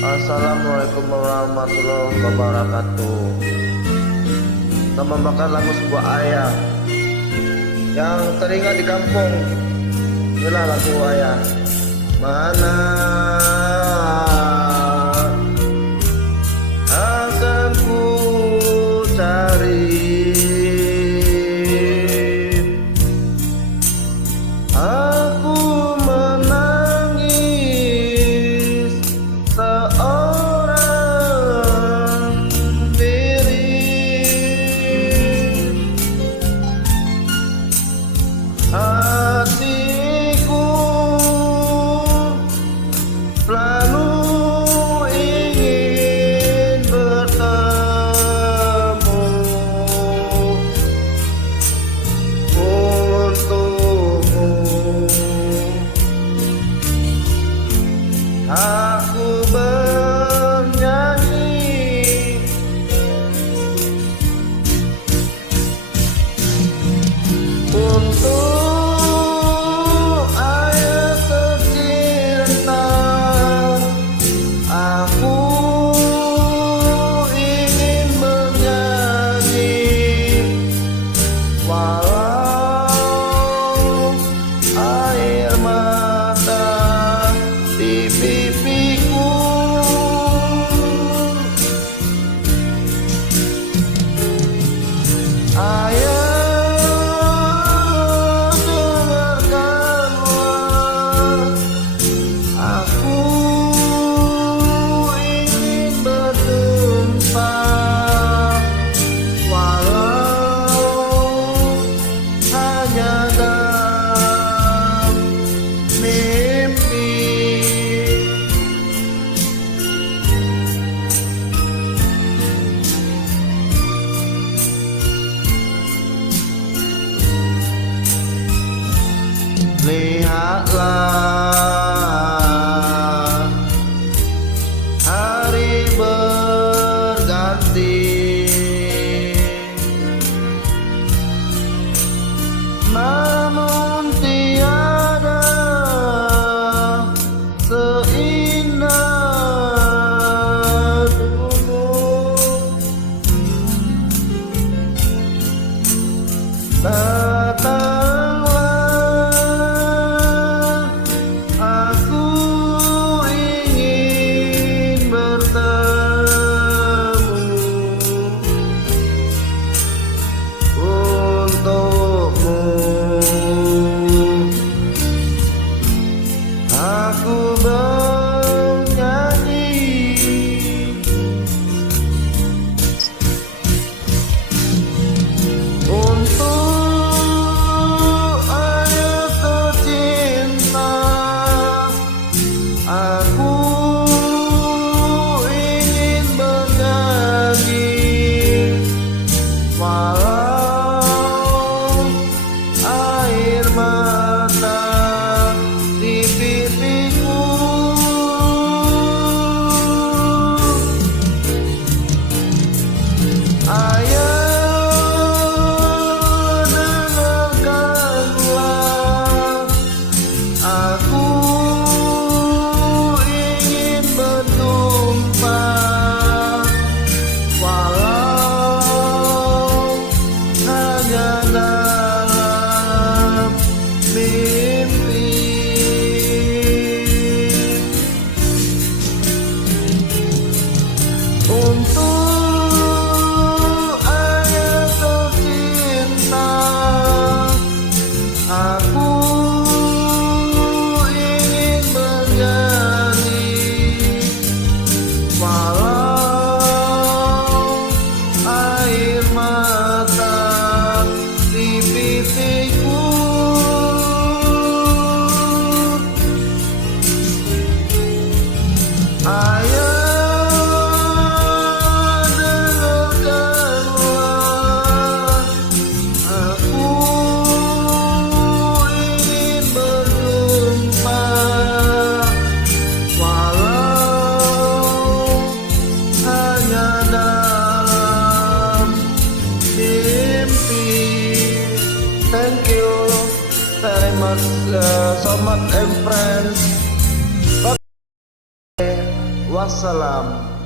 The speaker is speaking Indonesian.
Assalamualaikum warahmatullahi wabarakatuh. Kita membawakan lagu sebuah ayah yang teringat di kampung. Inilah lagu ayah. Mana akan ku cari aku menangis seorang diri. Hatiku selalu ingin bertemu untukmu. Aku bernyanyi untuk ayah tercinta. Aku ingin bernyanyi walau air mata di pipiku. Ayah, dengarkanlah, aku ingin bersumpah walau hanya dalam mimpi. Lihatlah hari berganti, namun tiada seindah dulu. Datanglah, aku ingin bertemu untukmu. Aku bernyanyi untuk ayah tercinta. Aku ingin bernyanyi walau air mata di pipiku. Wassalam.